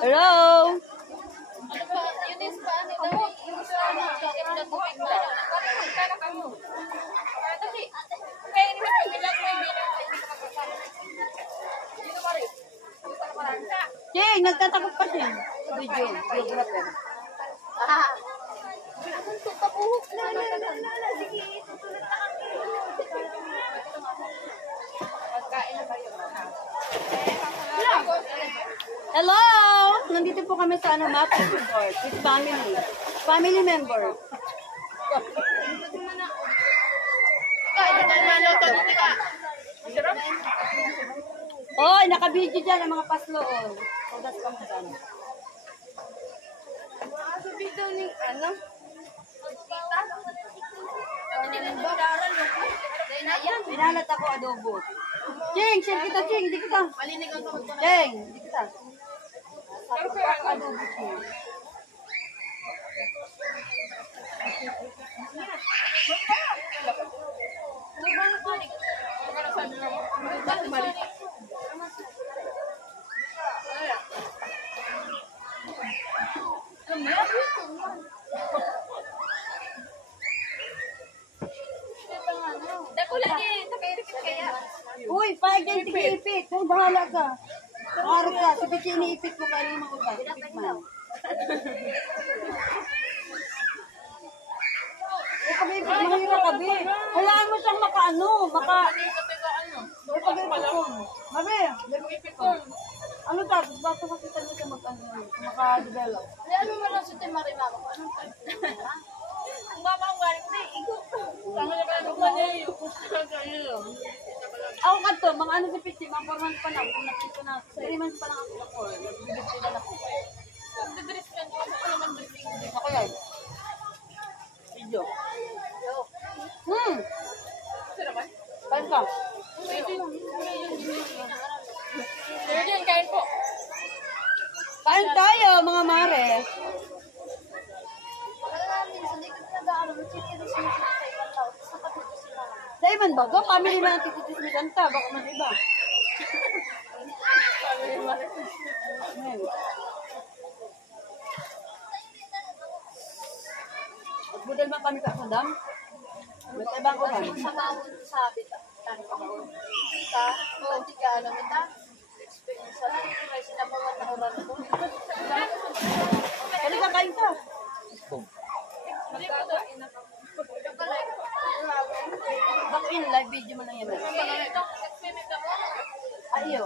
Hello? Jeng, nagtatakot pa siya. Video. Videographer. Hello! Nandito po kami sa Mapping Resort with family. Family member. Oy, naka-video dyan ang mga pasloon. So, that's kami dyan. Video ni ano? Pinalat ako adobo. Ching, share kita, Ching. Hindi kita. Ching, hindi kita. Adobo, Ching. Uy, pa-agent, ipit. Kung bahala ka. Makarap ka. Si Pichi, iniipit mo ka rin mga utak. Ipit man. Eh, pag-ipit, mahirap ka, be. Kailangan mo siyang maka-ano, Eh, pag-ipit ko. Mabe, ipit ko. Ano tapos? Basta makita mo siya maka-develop. Ano mo lang sa Marimama? Anong ang mama ang galing ko na igo. Tama na pala ko na yung Ako kanto, mga ano si Pichi, mga 4 months pa lang. Kung nakita na, 3 months pa lang ako. Nagbibig sila na po. Nagdadress ka niyo. Ako naman dressing. Ako yan. Video. Sino ba? Kain ka. Sino din, kain po. Kain tayo, mga mare. Sa ibang bago, family man ang tititis ni Kanta. Baka man iba. Budal man kami ka Sadam. May ibang ko rin. Sa mahon sabi ta. Ta, o di ka alam ita. Experience sa sila mga nauran ko. Halika, kain ka. Back in, live video mo lang yan. Ayo.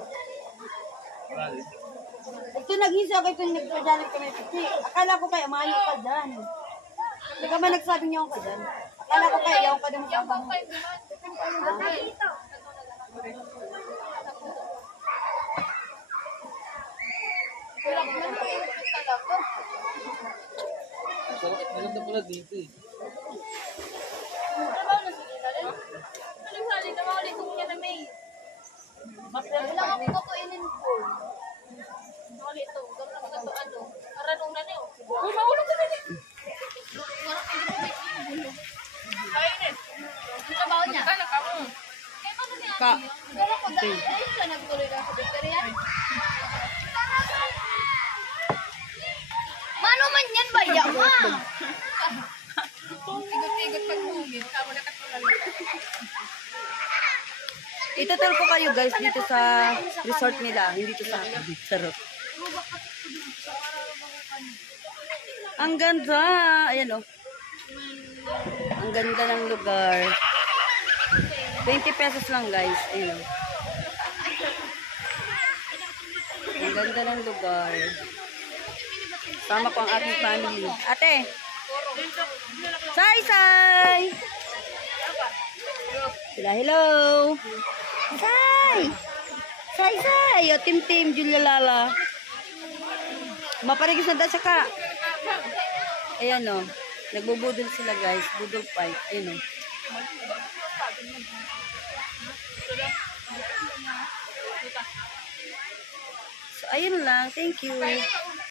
Ito nag-isa ako kung nagpajalan kami. Kasi akala ko kayo, mayo ka dyan. Hindi ka man nagsabi niyo ka dyan. Akala ko kayo, ayaw ka din magkabang. Maganda pala dito eh. Wala akong kukuinin po. Wala ito. Gano'n mga ito ano. Maranong na niyo. Uy, maulog ka na niyo. Warang kayo na may kainin. Ang trabaho niya? Kaya paano niya? Gano'n ko dahil ka nagtuloy lang sa baterya. Mano man yan ba? Yama! Tigot-tigot pag-hugit. Kamo na katulad. Itutur ko kayo guys dito sa resort nila, hindi to sa sarap. Ang ganda, ayan oh. Ang ganda ng lugar. 20 pesos lang guys, ayan oh. Ang ganda ng lugar. Sama ko ang aking family. Ate! Say! Sila, hello! Say! O, Tim, Julia Lala. Maparigis na dasa ka. Ayan o. Nagbubudol sila guys. Budol fight. Ayan o. So, ayun lang. Thank you.